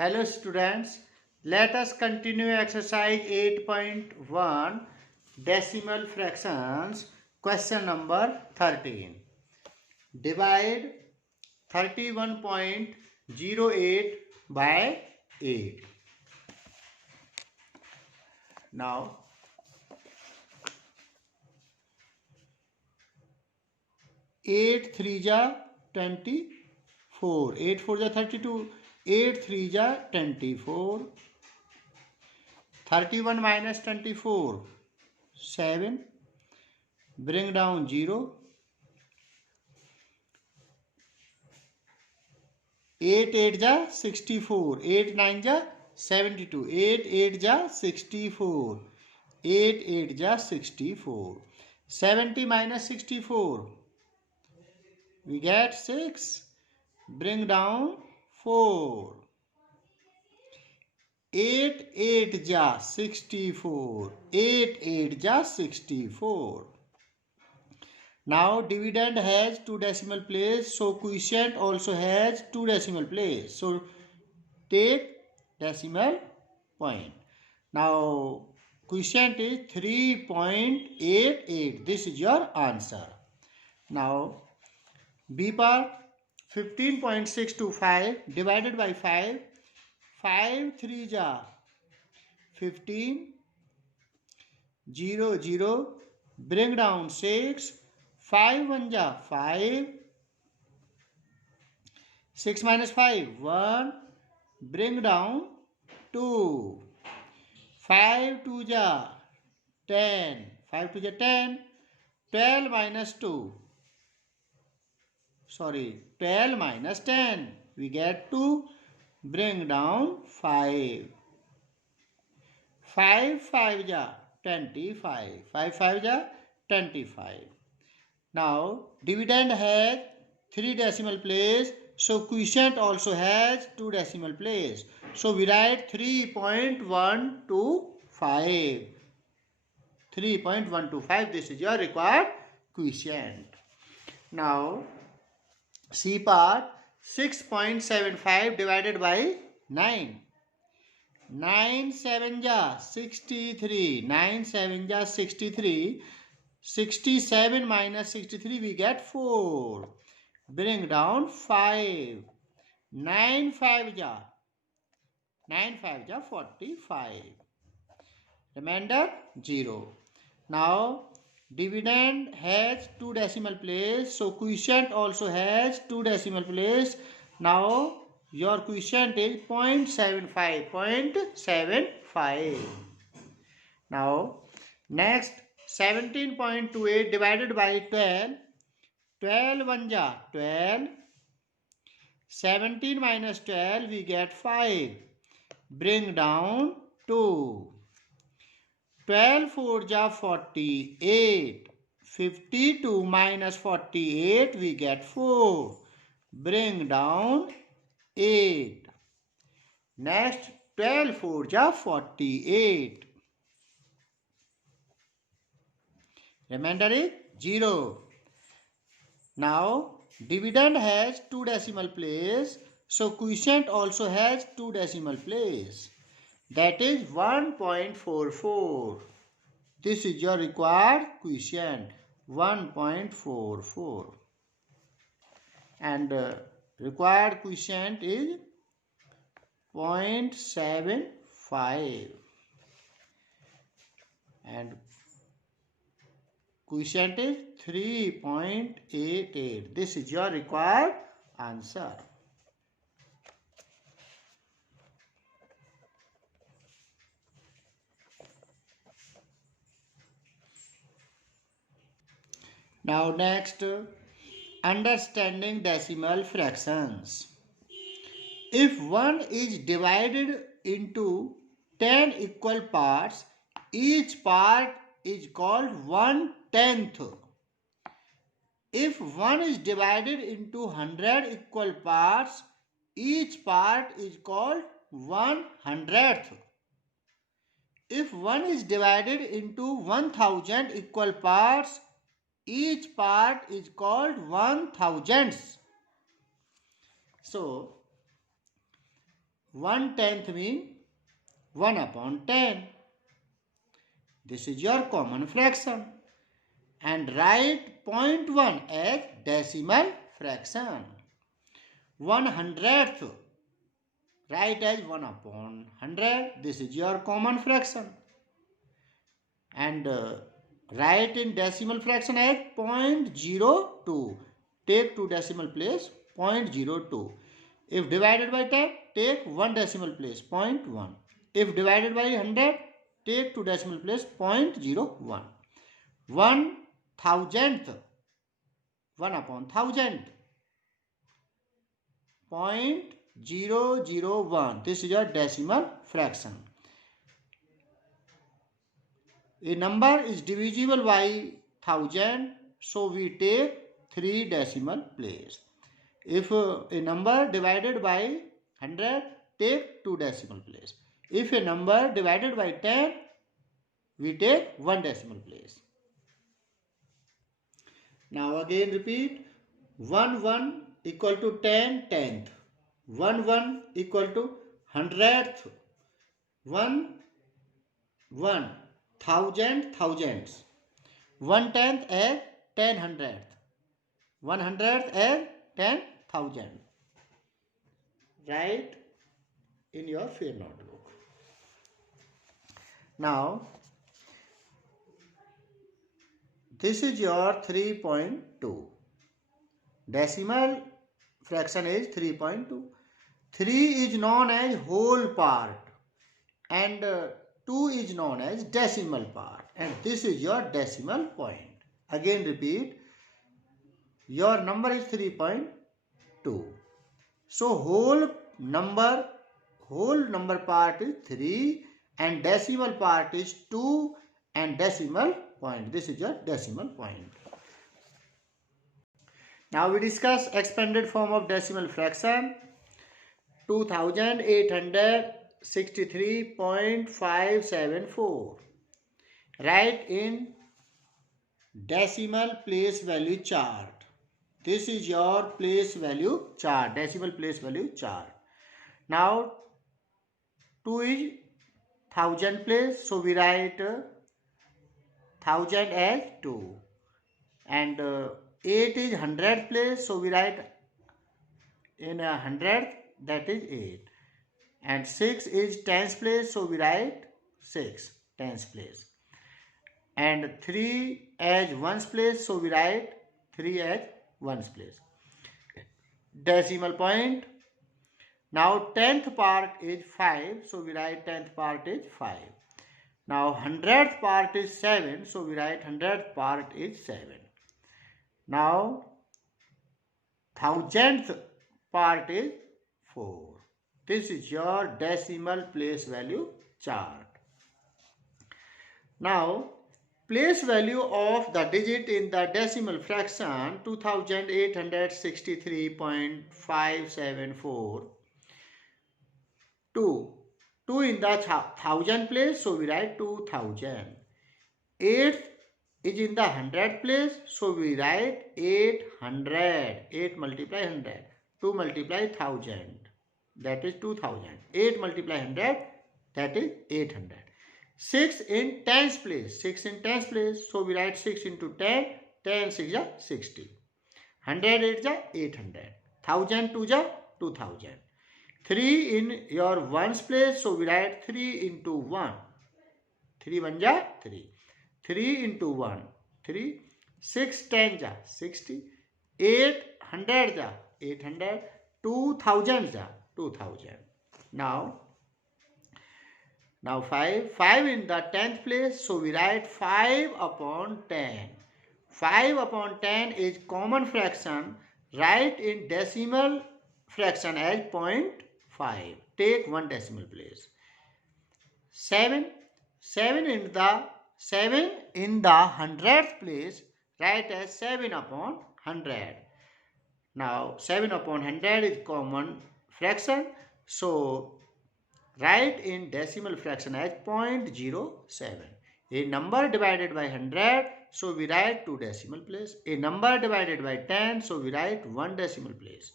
Hello students, let us continue exercise 8.1 decimal fractions, question number 13. Divide 31.08 by 8. Now 8 3 ja 24, 8 4 ja 32, 8 3 ja 24, 31 minus 24 7, bring down 0, 8 8 ja 64, 8 9 ja 72, 8 8 ja 64, 8 8 ja 64, 70 minus 64 we get 6, bring down 4, 8 8 ja 64, 8 8 ja 64. Now dividend has 2 decimal place, so quotient also has 2 decimal place. So take decimal point. Now quotient is 3.88. This is your answer. Now B part 15.625 divided by 5. 5 3 ja 15, 0 0, bring down 6, 5 1 ja 5, 6 minus 5 1, bring down 2, 5 2 ja 10, 5 2 ja 10, 12 minus 2, sorry 12 minus 10 we get 2, bring down 5, 5 5 ja 25, 5 5 ja 25. Now dividend has 3 decimal place, so quotient also has 2 decimal place. So we write 3.125. 3.125, this is your required quotient. Now C part 6.75 divided by 9. 9 7 ja 63, 9 7 ja 63, 67 minus 63 we get 4, bring down 5, 9 5 ja 45, remainder 0. Now dividend has 2 decimal place, so quotient also has 2 decimal place. Now your quotient is 0.75. Now next 17.28 divided by 12. 12 1 ja 12, 17 minus 12 we get 5, bring down 2, 12 4 ja 48, 52 minus 48 we get 4, bring down 8. Next 12 4 ja 48, remainder is 0. Now dividend has 2 decimal place, so quotient also has 2 decimal place, that is 1.44. This is your required quotient, 1.44, and required quotient is 0.75 and quotient is 3.88. This is your required answer. Now next, understanding decimal fractions. If 1 is divided into 10 equal parts, each part is called 1/10. If 1 is divided into 100 equal parts, each part is called 1/100th. If 1 is divided into 1000 equal parts, each part is called 1/1000th. So 1/10 means 1/10. This is your common fraction. And write 0.1 as decimal fraction. 1/100th, write as 1/100. This is your common fraction. And write in decimal fraction as 0.02. Take 2 decimal place, 0.02. If divided by 10, take 1 decimal place, 0.1. If divided by 100, take 2 decimal place, 0.01. 1/1000th, 1/1000, 0.001. This is your decimal fraction. A number is divisible by 1000, so we take 3 decimal place. If a number divided by 100, take 2 decimal place. If a number divided by 10, we take 1 decimal place. Now again repeat. 1/1 equal to 10 tenth. 1/1 equal to 100th. 1/1 thousand thousandths. 1/10 as 10 hundredth. 1/100th as 10,000. Write in your fair notebook. Now this is your 3.2. Decimal fraction is 3.2. 3 is known as whole part and 2 is known as decimal part, and this is your decimal point. Again repeat, your number is 3.2. So whole number part is 3 and decimal part is 2 and decimal point. This is your decimal point. Now we discuss expanded form of decimal fraction. 2863.574. Write in decimal place value chart. This is your place value chart, decimal place value chart. Now 2 is 1000 place, so we write 1000 as 2. And 8 is 100th place, so we write in 100th, that is 8. And 6 is 10th place, so we write 6 10th place. And 3 as 1st place, so we write 3 as 1st place. Decimal point. Now 10th part is 5, so we write 10th part is 5. Now 100th part is 7, so we write 100th part is 7. Now 1000th part is 4. This is your decimal place value chart. Now place value of the digit in the decimal fraction 2863.574. 2 in the 1000 place, so we write 2000. 8 is in the 100 place, so we write 800. 8 multiply 100. 2 multiply 1000, that is 2000. 8 multiply 100, that is 800. 6 in 10th place. 6 in 10th place, so we write 6 into 10. 10 6 is 60. 100 is 800. 1000 2 is 2000. 3 in your 1's place, so we write 3 into 1. 3 1 is 3. 3 into 1, 3. 6 10 is 60. 800 is 800. 2000 is 2000. Now 5 in the 10th place, so we write 5/10. 5/10 is common fraction. Write in decimal fraction as 0.5. Take 1 decimal place. 7 in the 100th place, write as 7/100. Now 7/100 is common fraction, so write in decimal fraction as 0.07. A number divided by 100, so we write 2 decimal place. A number divided by 10, so we write 1 decimal place.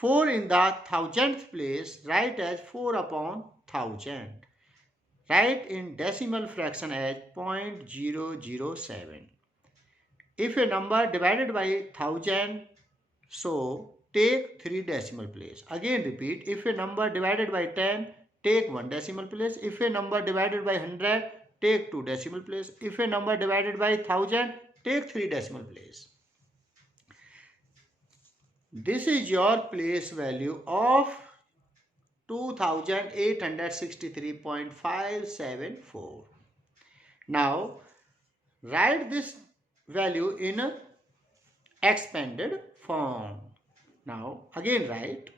4 in the thousandth place, write as 4 upon 1000. Write in decimal fraction as 0.007. If a number divided by 1000, so take 3 decimal place. Again repeat, if a number divided by 10, take 1 decimal place. If a number divided by 100, take 2 decimal place. If a number divided by 1000, take 3 decimal place. This is your place value of 2863.574. Now write this value in a expanded form. Now again write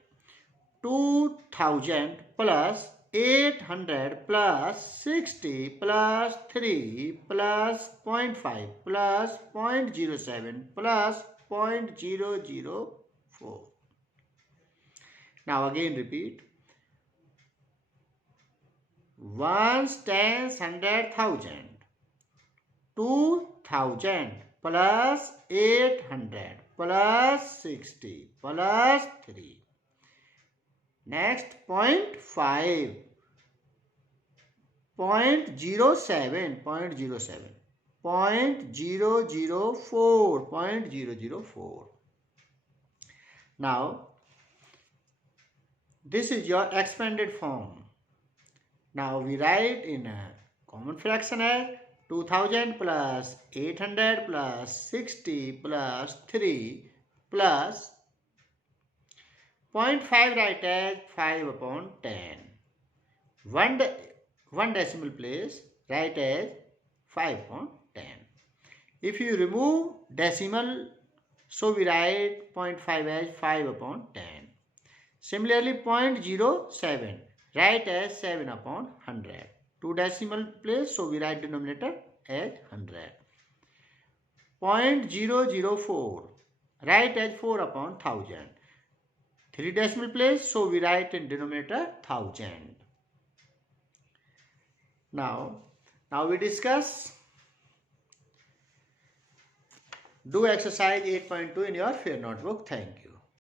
2000 plus 800 plus 60 plus 3 plus 0.5 plus 0.07 plus 0.004. Now again repeat. Ones, tens, hundred, thousand. 2000 plus 800 plus 60 plus 3. Next 0.5, 0.07, 0.007, 0.004, 0.004. Now this is your expanded form. Now we write in a common fraction as 2000 plus 800 plus 60 plus 3 plus 0.5 write as 5 upon 10. One decimal place write as 5 upon 10. If you remove decimal, so we write 0.5 as 5 upon 10. Similarly 0.07 write as 7 upon 100. 2 decimal place, so we write denominator as 100. 0.004 write as 4 upon 1000. 3 decimal place, so we write in denominator 1000. Now we discuss. Do exercise 8.2 in your fair notebook. Thank you.